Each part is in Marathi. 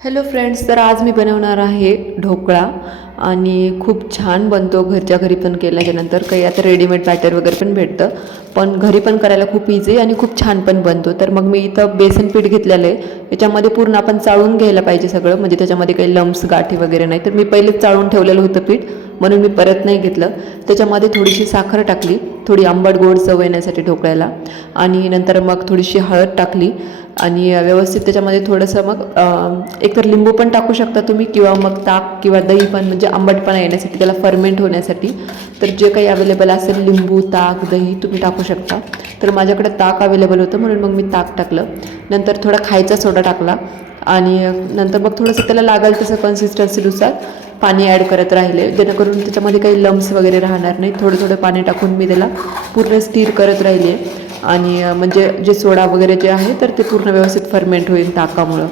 हॅलो फ्रेंड्स, तर आज मी बनवणार आहे ढोकळा आणि खूप छान बनतो. घरच्या घरी पण केल्याच्यानंतर काही आता रेडीमेड बॅटर वगैरे पण भेटतं, पण घरी पण करायला खूप इझी आणि खूप छान पण बनतो. तर मग मी इथं बेसन पीठ घेतलेलं आहे. याच्यामध्ये पूर्ण आपण चाळून घ्यायला पाहिजे सगळं, म्हणजे त्याच्यामध्ये काही लम्स गाठी वगैरे नाही. तर मी पहिलेच चाळून ठेवलेलं होतं पीठ, म्हणून मी परत नाही घेतलं. त्याच्यामध्ये थोडीशी साखर टाकली, थोडी आंबट गोड चव येण्यासाठी ढोकळ्याला, आणि नंतर मग थोडीशी हळद टाकली आणि व्यवस्थित त्याच्यामध्ये थोडंसं मग एकतर लिंबू पण टाकू शकता तुम्ही, किंवा मग ताक किंवा दही पण, म्हणजे आंबटपणा येण्यासाठी, त्याला फर्मेंट होण्यासाठी. तर जे काही अवेलेबल असेल, लिंबू, ताक, दही तुम्ही टाकू शकता. तर माझ्याकडे ताक अवेलेबल होतं म्हणून मग मी ताक टाकलं. नंतर थोडा खायचा सोडा टाकला आणि नंतर मग थोडंसं त्याला लागेल तसं कन्सिस्टन्सीनुसार पाणी ॲड करत राहिले, जेणेकरून त्याच्यामध्ये काही लम्स वगैरे राहणार नाही. थोडं थोडं पाणी टाकून मी त्याला पूर्ण स्टीर करत राहिले आणि म्हणजे जे सोडा वगैरे जे आहे तर ते पूर्ण व्यवस्थित फर्मेंट होईल ताकामुळं.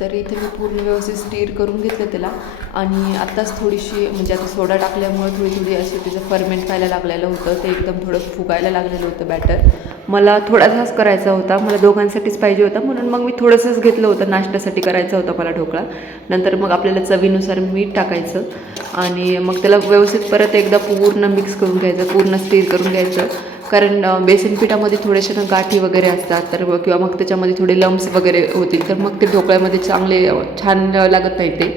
तर इथे मी पूर्ण व्यवस्थित स्टीर करून घेतलं त्याला. आणि आत्ताच थोडीशी, म्हणजे आता सोडा टाकल्यामुळे थोडी थोडी अशी त्याचं फर्मेंट व्हायला लागलेलं होतं. ते एकदम थोडं फुगायला लागलेलं होतं बॅटर. मला थोडासाच करायचा होता, मला दोघांसाठीच पाहिजे होता, म्हणून मग मी थोडंसंच घेतलं होतं. नाश्त्यासाठी करायचा होता मला ढोकळा. नंतर मग आपल्याला चवीनुसार मीठ टाकायचं आणि मग त्याला व्यवस्थित परत एकदा पूर्ण मिक्स करून घ्यायचं, पूर्ण स्टीर करून घ्यायचं. कारण बेसन पिठामध्ये थोडेसे ना गाठी वगैरे असतात, तर किंवा मग त्याच्यामध्ये थोडे लम्स वगैरे होतील, तर मग ते ढोकळ्यामध्ये चांगले छान लागत नाही ते.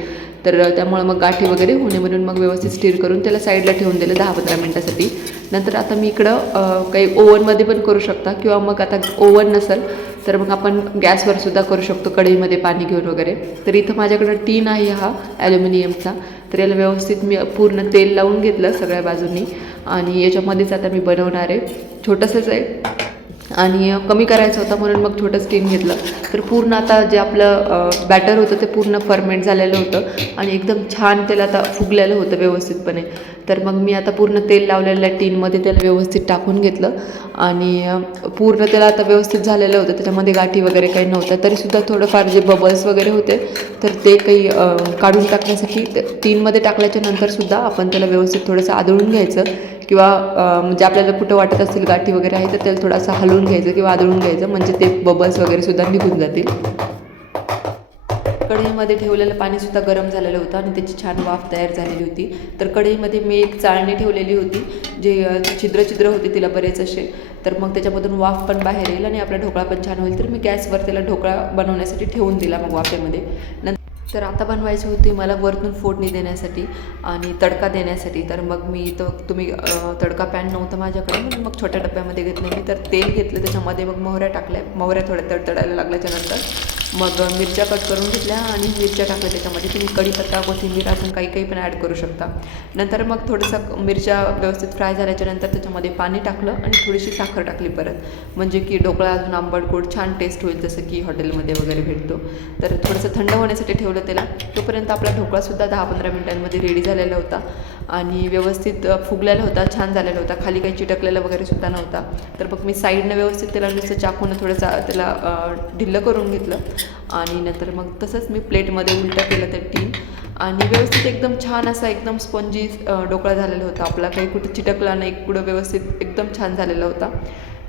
तर त्यामुळे मग गाठी वगैरे होणे म्हणून मग व्यवस्थित स्टीर करून त्याला साईडला ठेवून दिलं 10-15 मिनटासाठी. नंतर आता मी इकडं काही ओव्हनमध्ये पण करू शकता, किंवा मग आता ओव्हन नसेल तर मग आपण गॅसवर सुद्धा करू शकतो, कढईमध्ये पाणी घेऊन वगैरे. तर इथं माझ्याकडं टीन आहे हा ॲल्युमिनियमचा. तर याला व्यवस्थित मी पूर्ण तेल लावून घेतलं सगळ्या बाजूंनी आणि याच्यामध्येच आता मी बनवणार आहे. छोटंसंच आहे आणि कमी करायचं होतं म्हणून मग छोटं स्टीम घेतलं. तर पूर्ण आता जे आपलं बॅटर होतं ते पूर्ण फर्मेंट झालेलं होतं आणि एकदम छान त्याला आता फुगलेलं होतं व्यवस्थितपणे. तर मग मी आता पूर्ण तेल लावलेल्या टीनमध्ये त्याला व्यवस्थित टाकून घेतलं आणि पूर्ण त्याला आता व्यवस्थित झालेलं होतं. त्याच्यामध्ये गाठी वगैरे काही नव्हत्या, तरीसुद्धा थोडंफार जे बबल्स वगैरे होते तर ते काही काढून टाकण्यासाठी टीनमध्ये टाकल्याच्या नंतरसुद्धा आपण त्याला व्यवस्थित थोडंसं आदळून घ्यायचं, किंवा म्हणजे आपल्याला कुठं वाटत असेल गाठी वगैरे आहे तर त्याला थोडंसं हलवून घ्यायचं किंवा आदळून घ्यायचं, म्हणजे ते बबल्स वगैरे सुद्धा निघून जातील. कढईमध्ये ठेवलेलं पाणीसुद्धा गरम झालेलं होतं आणि त्याची छान वाफ तयार झालेली होती. तर कढईमध्ये मी एक चाळणी ठेवलेली होती, जे छिद्र होते तिला बरेच असे. तर मग त्याच्यामधून वाफ पण बाहेर येईल आणि आपला ढोकळा पण छान होईल. तर मी गॅसवर त्याला ढोकळा बनवण्यासाठी ठेवून दिला मग वाफेमध्ये. तर आता बनवायची होती मला वरतून फोडणी देण्यासाठी आणि तडका देण्यासाठी. तर मग मी तुम्ही तडका पॅन नव्हतं माझ्याकडे, म्हणून मग छोट्या डब्यामध्ये घेतलं मी. तर तेल घेतलं, त्याच्यामध्ये मग मोहऱ्या टाकल्या. मोहऱ्या थोड्या तडतडायला लागल्याच्यानंतर मग मिरच्या कट करून घेतल्या आणि मिरच्या टाकल्या त्याच्यामध्ये. तुम्ही कढीपत्ता, कोथिंबीर अजून काही पण ॲड करू शकता. नंतर मग थोडंसं मिरच्या व्यवस्थित फ्राय झाल्याच्यानंतर त्याच्यामध्ये पाणी टाकलं आणि थोडीशी साखर टाकली परत, म्हणजे की ढोकळा अजून आंबट गोड छान टेस्ट होईल, जसं की हॉटेलमध्ये वगैरे भेटतो. तर थोडंसं थंड होण्यासाठी ठेवलं त्याला. तोपर्यंत आपला ढोकळासुद्धा 10-15 मिनिटांमध्ये रेडी झालेला होता आणि व्यवस्थित फुगलेला होता, छान झालेला होता. खाली काही चिटकलेलं वगैरे सुद्धा नव्हता. तर मग मी साईडनं व्यवस्थित त्याला नुसतं चाकूनं थोडंसं त्याला ढिल्लं करून घेतलं आणि नंतर मग तसंच मी प्लेटमध्ये उलटं केलं ते टीन आणि व्यवस्थित एकदम छान असा एकदम स्पॉन्जी ढोकळा झालेला होता. आपला काही कुठं चिटकला नाही, कुठं व्यवस्थित एकदम छान झालेला होता.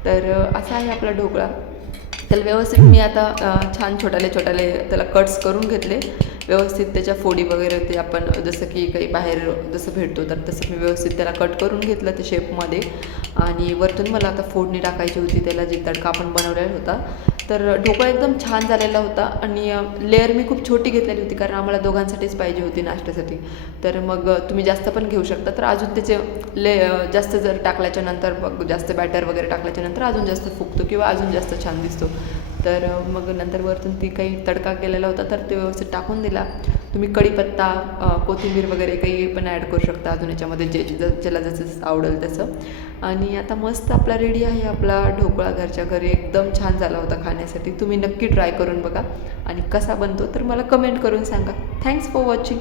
तर असा आहे आपला ढोकळा. त्याला व्यवस्थित मी आता छान छोटाले त्याला कट्स करून घेतले व्यवस्थित. त्याच्या फोडी वगैरे ते आपण जसं की काही बाहेर जसं भेटतो तर तसं मी व्यवस्थित त्याला कट करून घेतलं त्या शेपमध्ये. आणि वरतून मला आता फोडणी टाकायची होती त्याला, जे तडका आपण बनवलेला होता. तर ढोकळा एकदम छान झालेला होता आणि लेअर मी खूप छोटी घेतलेली होती, कारण आम्हाला दोघांसाठीच पाहिजे होती नाश्त्यासाठी. तर मग तुम्ही जास्त पण घेऊ शकता. तर अजून त्याचे जास्त जर टाकल्याच्या नंतर, मग जास्त बॅटर वगैरे टाकल्याच्या नंतर अजून जास्त फुगतो किंवा अजून जास्त छान दिसतो. तर मग नंतर वरतून ती काही तडका केलेला होता तर ते व्यवस्थित टाकून दिला. तुम्ही कढीपत्ता, कोथिंबीर वगैरे काही पण ॲड करू शकता अजून याच्यामध्ये, ज्याला जसं आवडेल तसं. आणि आता मस्त आपला रेडी आहे आपला ढोकळा घरच्या घरी. एकदम छान झाला होता खाण्यासाठी. तुम्ही नक्की ट्राय करून बघा आणि कसा बनतो तर मला कमेंट करून सांगा. Thanks for watching.